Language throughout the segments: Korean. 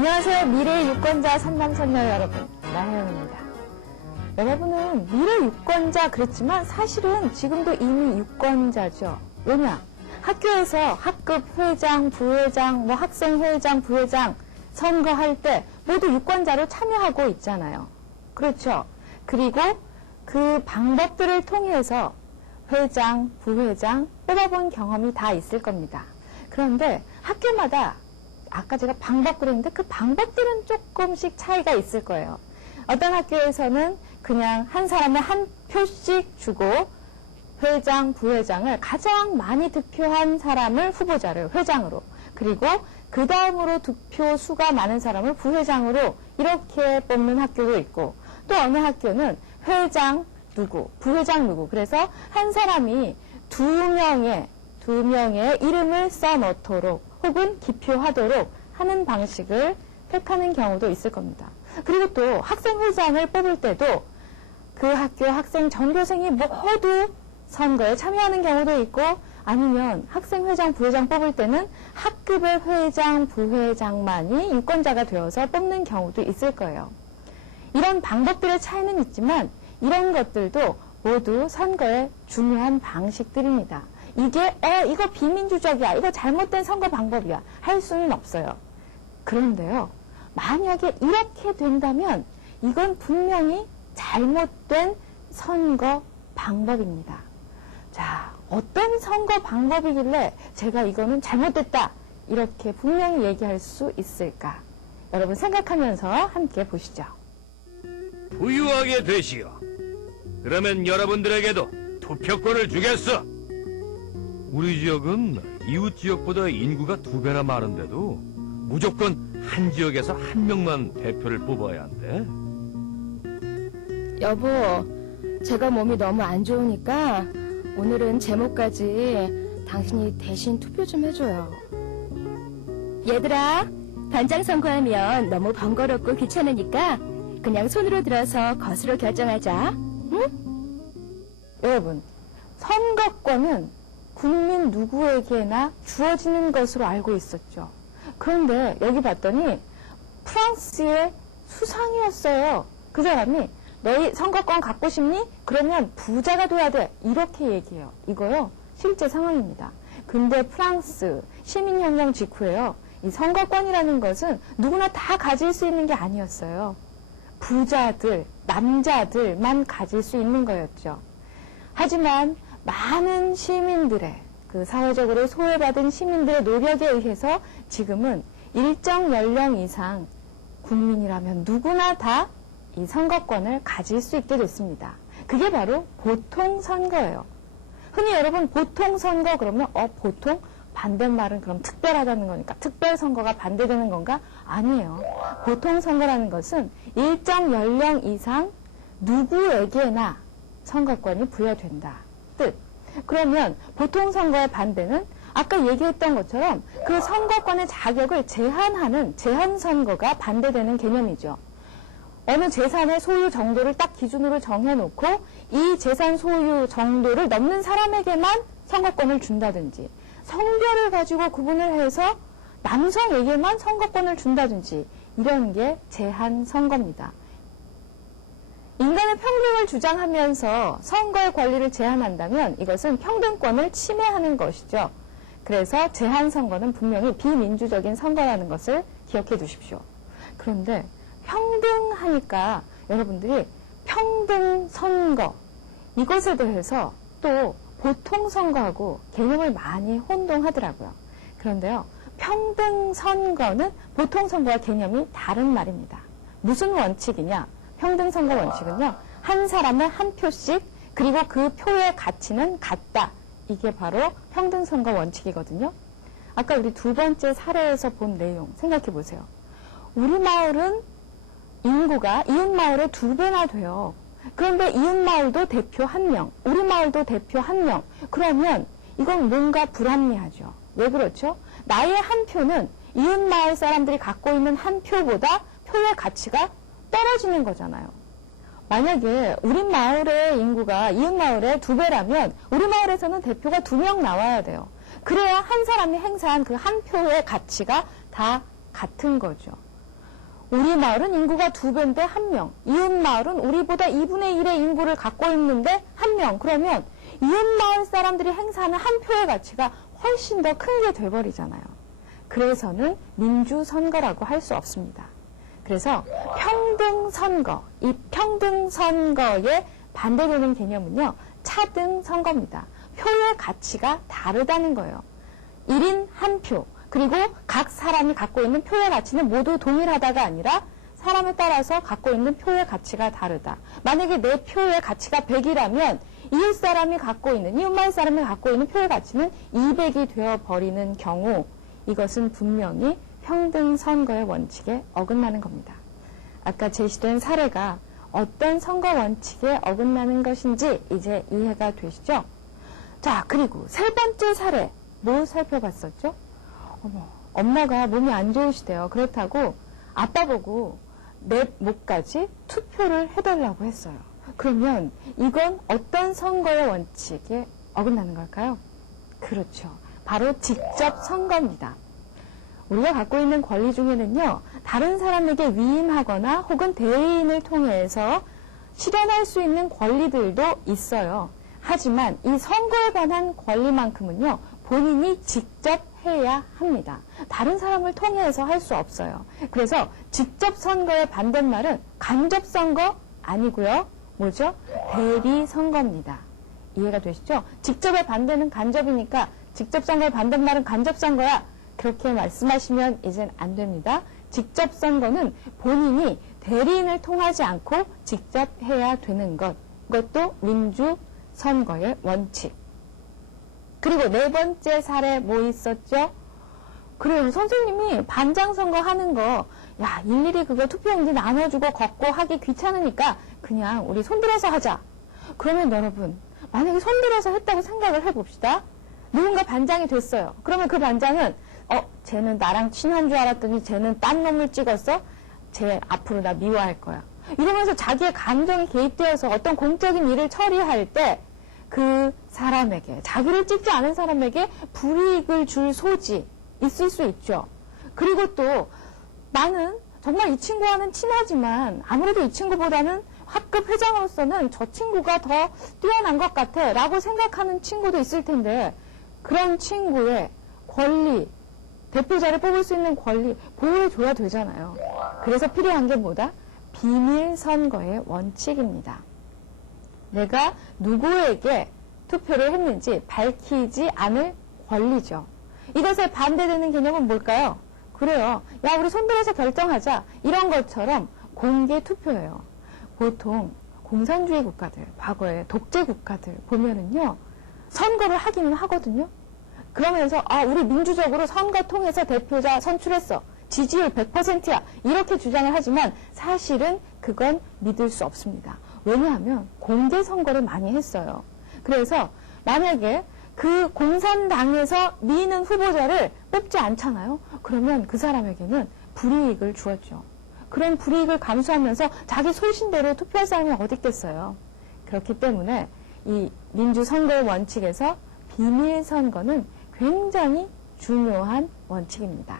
안녕하세요. 미래의 유권자 선남선녀 여러분, 나혜영입니다. 여러분은 미래 유권자 그랬지만 사실은 지금도 이미 유권자죠. 왜냐? 학교에서 학급 회장, 부회장, 학생회장, 부회장 선거할 때 모두 유권자로 참여하고 있잖아요. 그렇죠? 그리고 그 방법들을 통해서 회장, 부회장 뽑아본 경험이 다 있을 겁니다. 그런데 학교마다 아까 제가 방법 그랬는데 그 방법들은 조금씩 차이가 있을 거예요. 어떤 학교에서는 그냥 한 사람에 한 표씩 주고 회장, 부회장을 가장 많이 득표한 사람을 후보자를 회장으로, 그리고 그 다음으로 득표 수가 많은 사람을 부회장으로 이렇게 뽑는 학교도 있고, 또 어느 학교는 회장 누구, 부회장 누구, 그래서 한 사람이 두 명의 이름을 써놓도록 혹은 기표하도록 하는 방식을 택하는 경우도 있을 겁니다. 그리고 또 학생회장을 뽑을 때도 그 학교 학생 전교생이 모두 선거에 참여하는 경우도 있고, 아니면 학생회장, 부회장 뽑을 때는 학급의 회장, 부회장만이 유권자가 되어서 뽑는 경우도 있을 거예요. 이런 방법들의 차이는 있지만 이런 것들도 모두 선거의 중요한 방식들입니다. 이게 이거 비민주적이야, 이거 잘못된 선거 방법이야 할 수는 없어요. 그런데요, 만약에 이렇게 된다면 이건 분명히 잘못된 선거 방법입니다. 자, 어떤 선거 방법이길래 제가 이거는 잘못됐다 이렇게 분명히 얘기할 수 있을까? 여러분 생각하면서 함께 보시죠. 부유하게 되시오. 그러면 여러분들에게도 투표권을 주겠어. 우리 지역은 이웃 지역보다 인구가 2배나 많은데도 무조건 한 지역에서 한 명만 대표를 뽑아야 한대. 여보, 제가 몸이 너무 안 좋으니까 오늘은 제목까지 당신이 대신 투표 좀 해줘요. 얘들아, 반장 선거하면 너무 번거롭고 귀찮으니까 그냥 손으로 들어서 것으로 결정하자. 응? 여러분, 선거권은 국민 누구에게나 주어지는 것으로 알고 있었죠. 그런데 여기 봤더니 프랑스의 수상이었어요. 그 사람이 너희 선거권 갖고 싶니? 그러면 부자가 돼야 돼. 이렇게 얘기해요. 이거요, 실제 상황입니다. 근데 프랑스 시민혁명 직후에요, 이 선거권이라는 것은 누구나 다 가질 수 있는 게 아니었어요. 부자들, 남자들만 가질 수 있는 거였죠. 하지만 많은 시민들의, 그 사회적으로 소외받은 시민들의 노력에 의해서 지금은 일정 연령 이상 국민이라면 누구나 다 이 선거권을 가질 수 있게 됐습니다. 그게 바로 보통선거예요. 흔히 여러분 보통선거 그러면 보통 반대말은 그럼 특별하다는 거니까 특별선거가 반대되는 건가? 아니에요. 보통선거라는 것은 일정 연령 이상 누구에게나 선거권이 부여된다 뜻. 그러면 보통선거의 반대는 아까 얘기했던 것처럼 그 선거권의 자격을 제한하는 제한선거가 반대되는 개념이죠. 어느 재산의 소유 정도를 딱 기준으로 정해놓고 이 재산 소유 정도를 넘는 사람에게만 선거권을 준다든지, 성별을 가지고 구분을 해서 남성에게만 선거권을 준다든지, 이런 게 제한 선거입니다. 인간의 평등을 주장하면서 선거의 권리를 제한한다면 이것은 평등권을 침해하는 것이죠. 그래서 제한 선거는 분명히 비민주적인 선거라는 것을 기억해 두십시오. 그런데 평등하니까 여러분들이 평등선거, 이것에 대해서 또 보통선거하고 개념을 많이 혼동하더라고요. 그런데요, 평등선거는 보통선거와 개념이 다른 말입니다. 무슨 원칙이냐? 평등선거 원칙은요, 한 사람에 한 표씩, 그리고 그 표의 가치는 같다. 이게 바로 평등선거 원칙이거든요. 아까 우리 두 번째 사례에서 본 내용 생각해 보세요. 우리 마을은 인구가 이웃 마을의 2배나 돼요. 그런데 이웃 마을도 대표 1명, 우리 마을도 대표 1명. 그러면 이건 뭔가 불합리하죠. 왜 그렇죠? 나의 한 표는 이웃 마을 사람들이 갖고 있는 한 표보다 표의 가치가 떨어지는 거잖아요. 만약에 우리 마을의 인구가 이웃 마을의 2배라면 우리 마을에서는 대표가 2명 나와야 돼요. 그래야 한 사람이 행사한 그 한 표의 가치가 다 같은 거죠. 우리 마을은 인구가 2배인데 1명. 이웃 마을은 우리보다 2분의 1의 인구를 갖고 있는데 1명. 그러면 이웃 마을 사람들이 행사하는 한 표의 가치가 훨씬 더 큰 게 돼버리잖아요. 그래서는 민주선거라고 할 수 없습니다. 그래서 평등선거, 이 평등선거에 반대되는 개념은요, 차등선거입니다. 표의 가치가 다르다는 거예요. 1인 1표, 그리고 각 사람이 갖고 있는 표의 가치는 모두 동일하다가 아니라 사람에 따라서 갖고 있는 표의 가치가 다르다. 만약에 내 표의 가치가 100이라면 이웃 사람이 갖고 있는, 이웃마을 사람이 갖고 있는 표의 가치는 200이 되어버리는 경우, 이것은 분명히 평등선거의 원칙에 어긋나는 겁니다. 아까 제시된 사례가 어떤 선거 원칙에 어긋나는 것인지 이제 이해가 되시죠? 자, 그리고 세 번째 사례, 뭐 살펴봤었죠? 엄마가 몸이 안 좋으시대요. 그렇다고 아빠 보고 내 목까지 투표를 해달라고 했어요. 그러면 이건 어떤 선거의 원칙에 어긋나는 걸까요? 그렇죠. 바로 직접 선거입니다. 우리가 갖고 있는 권리 중에는요, 다른 사람에게 위임하거나 혹은 대리인을 통해서 실현할 수 있는 권리들도 있어요. 하지만 이 선거에 관한 권리만큼은요, 본인이 직접 해야 합니다. 다른 사람을 통해서 할 수 없어요. 그래서 직접 선거의 반대말은 간접 선거 아니고요. 뭐죠? 대리 선거입니다. 이해가 되시죠? 직접의 반대는 간접이니까 직접 선거의 반대말은 간접 선거야. 그렇게 말씀하시면 이젠 안 됩니다. 직접 선거는 본인이 대리인을 통하지 않고 직접 해야 되는 것. 그것도 민주 선거의 원칙. 그리고 네 번째 사례 뭐 있었죠? 그래요. 선생님이 반장 선거 하는 거, 야, 일일이 그거 투표용지 나눠주고 걷고 하기 귀찮으니까 그냥 우리 손들어서 하자. 그러면 여러분, 만약에 손들어서 했다고 생각을 해봅시다. 누군가 반장이 됐어요. 그러면 그 반장은, 쟤는 나랑 친한 줄 알았더니 쟤는 딴 놈을 찍었어? 쟤 앞으로 나 미워할 거야. 이러면서 자기의 감정이 개입되어서 어떤 공적인 일을 처리할 때 그 사람에게, 자기를 찍지 않은 사람에게 불이익을 줄 소지 있을 수 있죠. 그리고 또 나는 정말 이 친구와는 친하지만 아무래도 이 친구보다는 학급 회장으로서는 저 친구가 더 뛰어난 것 같아 라고 생각하는 친구도 있을 텐데, 그런 친구의 권리, 대표자를 뽑을 수 있는 권리 보호해줘야 되잖아요. 그래서 필요한 게 뭐다? 비밀 선거의 원칙입니다. 내가 누구에게 투표를 했는지 밝히지 않을 권리죠. 이것에 반대되는 개념은 뭘까요? 그래요. 야, 우리 손들어서 결정하자. 이런 것처럼 공개 투표예요. 보통 공산주의 국가들, 과거에 독재 국가들 보면은요, 선거를 하기는 하거든요. 그러면서 우리 민주적으로 선거 통해서 대표자 선출했어. 지지율 100%야. 이렇게 주장을 하지만 사실은 그건 믿을 수 없습니다. 왜냐하면 공개 선거를 많이 했어요. 그래서 만약에 그 공산당에서 미는 후보자를 뽑지 않잖아요. 그러면 그 사람에게는 불이익을 주었죠. 그런 불이익을 감수하면서 자기 소신대로 투표할 사람이 어디 있겠어요. 그렇기 때문에 이 민주선거의 원칙에서 비밀 선거는 굉장히 중요한 원칙입니다.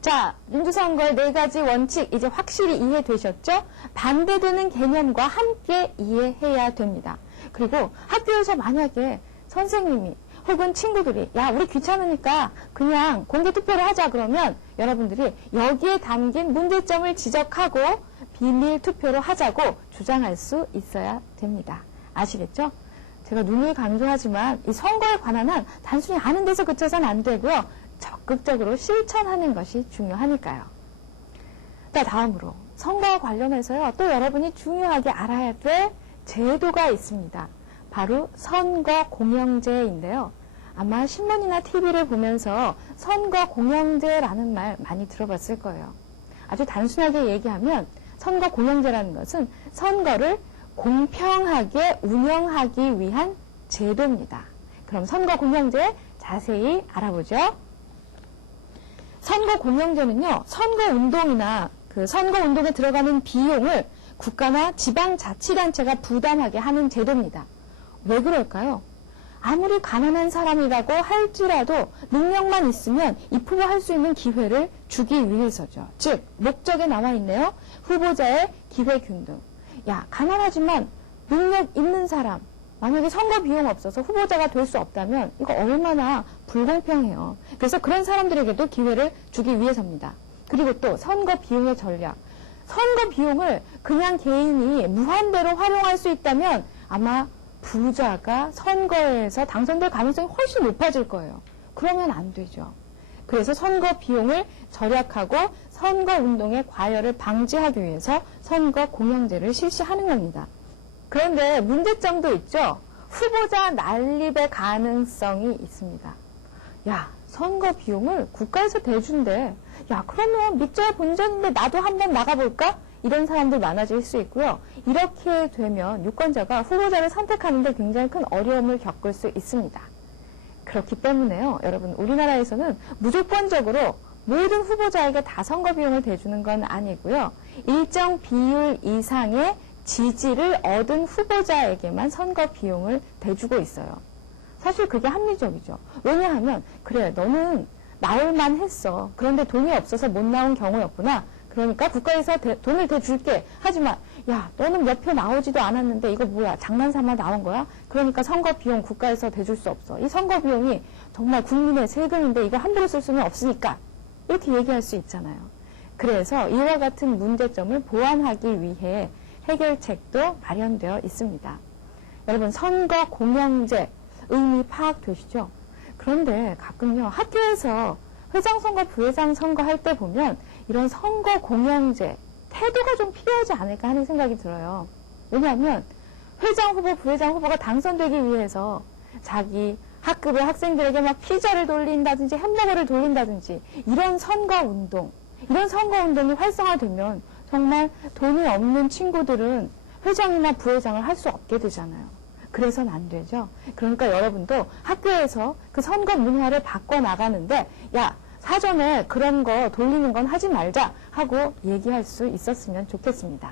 자, 민주선거의 4가지 원칙 이제 확실히 이해되셨죠? 반대되는 개념과 함께 이해해야 됩니다. 그리고 학교에서 만약에 선생님이 혹은 친구들이 야, 우리 귀찮으니까 그냥 공개투표를 하자 그러면 여러분들이 여기에 담긴 문제점을 지적하고 비밀 투표로 하자고 주장할 수 있어야 됩니다. 아시겠죠? 제가 누누이 강조하지만 이 선거에 관한 한 단순히 아는 데서 그쳐서는 안 되고요. 적극적으로 실천하는 것이 중요하니까요. 자, 다음으로 선거와 관련해서요. 또 여러분이 중요하게 알아야 될 제도가 있습니다. 바로 선거공영제인데요. 아마 신문이나 TV를 보면서 선거공영제라는 말 많이 들어봤을 거예요. 아주 단순하게 얘기하면 선거공영제라는 것은 선거를 공평하게 운영하기 위한 제도입니다. 그럼 선거공영제 자세히 알아보죠. 선거공영제는요, 선거운동이나 그 선거운동에 들어가는 비용을 국가나 지방자치단체가 부담하게 하는 제도입니다. 왜 그럴까요? 아무리 가난한 사람이라고 할지라도 능력만 있으면 입후보할 수 있는 기회를 주기 위해서죠. 즉 목적에 나와 있네요. 후보자의 기회 균등. 야, 가난하지만 능력 있는 사람, 만약에 선거 비용 없어서 후보자가 될 수 없다면 이거 얼마나 불공평해요. 그래서 그런 사람들에게도 기회를 주기 위해서입니다. 그리고 또 선거 비용의 전략. 선거 비용을 그냥 개인이 무한대로 활용할 수 있다면 아마 부자가 선거에서 당선될 가능성이 훨씬 높아질 거예요. 그러면 안 되죠. 그래서 선거 비용을 절약하고 선거 운동의 과열을 방지하기 위해서 선거 공영제를 실시하는 겁니다. 그런데 문제점도 있죠. 후보자 난립의 가능성이 있습니다. 야, 선거 비용을 국가에서 대준대. 야, 그러면 밑져야 본전인데 나도 한번 나가볼까? 이런 사람들 많아질 수 있고요. 이렇게 되면 유권자가 후보자를 선택하는데 굉장히 큰 어려움을 겪을 수 있습니다. 그렇기 때문에요. 여러분, 우리나라에서는 무조건적으로 모든 후보자에게 다 선거 비용을 대주는 건 아니고요. 일정 비율 이상의 지지를 얻은 후보자에게만 선거 비용을 대주고 있어요. 사실 그게 합리적이죠. 왜냐하면 그래, 너는 나올만 했어. 그런데 돈이 없어서 못 나온 경우였구나. 그러니까 국가에서 돈을 대줄게. 하지만 야, 너는 몇 표 나오지도 않았는데 이거 뭐야, 장난삼아 나온 거야? 그러니까 선거 비용 국가에서 대줄 수 없어. 이 선거 비용이 정말 국민의 세금인데 이거 함부로 쓸 수는 없으니까 이렇게 얘기할 수 있잖아요. 그래서 이와 같은 문제점을 보완하기 위해 해결책도 마련되어 있습니다. 여러분, 선거 공영제 의미 파악되시죠? 그런데 가끔요, 학교에서 회장 선거, 부회장 선거 할 때 보면 이런 선거 공영제 태도가 좀 필요하지 않을까 하는 생각이 들어요. 왜냐하면 회장 후보, 부회장 후보가 당선되기 위해서 자기 학급의 학생들에게 막 피자를 돌린다든지 햄버거를 돌린다든지 이런 선거 운동이 활성화되면 정말 돈이 없는 친구들은 회장이나 부회장을 할 수 없게 되잖아요. 그래서는 안 되죠. 그러니까 여러분도 학교에서 그 선거 문화를 바꿔나가는데 야, 사전에 그런 거 돌리는 건 하지 말자 하고 얘기할 수 있었으면 좋겠습니다.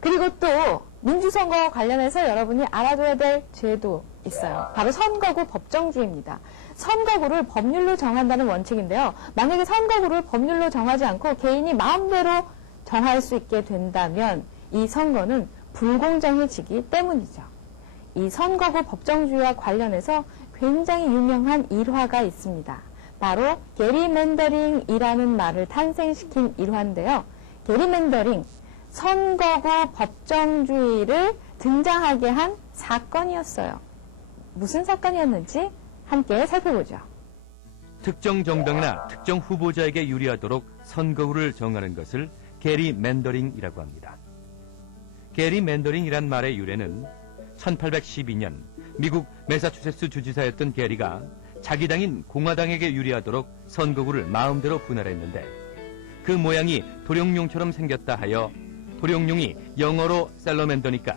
그리고 또 민주선거 관련해서 여러분이 알아둬야 될 제도 있어요. 바로 선거구 법정주의입니다. 선거구를 법률로 정한다는 원칙인데요. 만약에 선거구를 법률로 정하지 않고 개인이 마음대로 정할 수 있게 된다면 이 선거는 불공정해지기 때문이죠. 이 선거구 법정주의와 관련해서 굉장히 유명한 일화가 있습니다. 바로 게리맨더링이라는 말을 탄생시킨 일화인데요. 게리맨더링, 선거구 법정주의를 등장하게 한 사건이었어요. 무슨 사건이었는지 함께 살펴보죠. 특정 정당이나 특정 후보자에게 유리하도록 선거구를 정하는 것을 게리맨더링이라고 합니다. 게리맨더링이란 말의 유래는 1812년 미국 매사추세츠 주지사였던 게리가 자기 당인 공화당에게 유리하도록 선거구를 마음대로 분할했는데 그 모양이 도룡뇽처럼 생겼다 하여 도룡뇽이 영어로 셀러맨더니까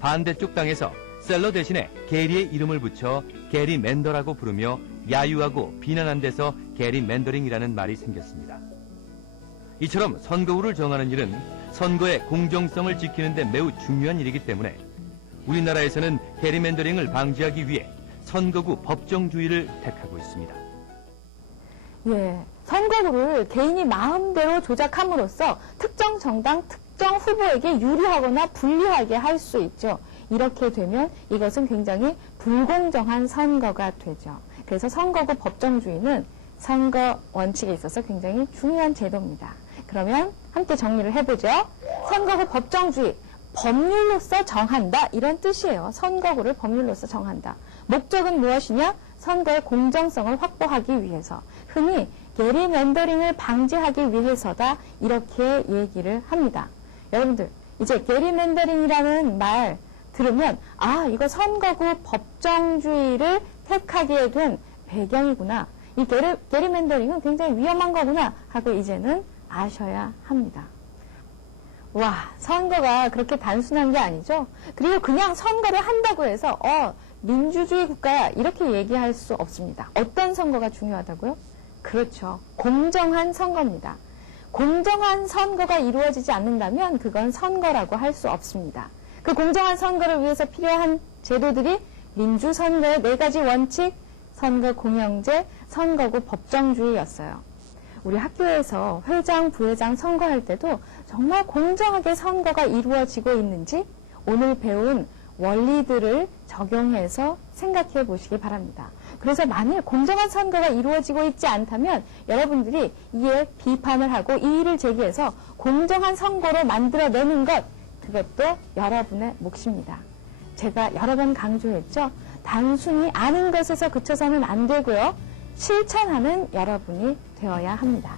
반대쪽 당에서 셀러 대신에 게리의 이름을 붙여 게리맨더라고 부르며 야유하고 비난한 데서 게리맨더링이라는 말이 생겼습니다. 이처럼 선거구를 정하는 일은 선거의 공정성을 지키는 데 매우 중요한 일이기 때문에 우리나라에서는 게리맨더링을 방지하기 위해 선거구 법정주의를 택하고 있습니다. 예, 선거구를 개인이 마음대로 조작함으로써 특정 정당, 특정 후보에게 유리하거나 불리하게 할 수 있죠. 이렇게 되면 이것은 굉장히 불공정한 선거가 되죠. 그래서 선거구 법정주의는 선거 원칙에 있어서 굉장히 중요한 제도입니다. 그러면 함께 정리를 해보죠. 선거구 법정주의, 법률로서 정한다 이런 뜻이에요. 선거구를 법률로서 정한다. 목적은 무엇이냐? 선거의 공정성을 확보하기 위해서. 흔히 게리맨더링을 방지하기 위해서다 이렇게 얘기를 합니다. 여러분들 이제 게리맨더링이라는 말 들으면 아, 이거 선거구 법정주의를 택하게 된 배경이구나. 이 게리맨더링은 굉장히 위험한 거구나 하고 이제는 아셔야 합니다. 와, 선거가 그렇게 단순한 게 아니죠. 그리고 그냥 선거를 한다고 해서 민주주의 국가야 이렇게 얘기할 수 없습니다. 어떤 선거가 중요하다고요? 그렇죠. 공정한 선거입니다. 공정한 선거가 이루어지지 않는다면 그건 선거라고 할 수 없습니다. 그 공정한 선거를 위해서 필요한 제도들이 민주선거의 4가지 원칙, 선거 공영제, 선거구 법정주의였어요. 우리 학교에서 회장, 부회장 선거할 때도 정말 공정하게 선거가 이루어지고 있는지 오늘 배운 원리들을 적용해서 생각해 보시기 바랍니다. 그래서 만일 공정한 선거가 이루어지고 있지 않다면 여러분들이 이에 비판을 하고 이의를 제기해서 공정한 선거로 만들어내는 것, 그것도 여러분의 몫입니다. 제가 여러 번 강조했죠. 단순히 아는 것에서 그쳐서는 안 되고요. 실천하는 여러분이 되어야 합니다.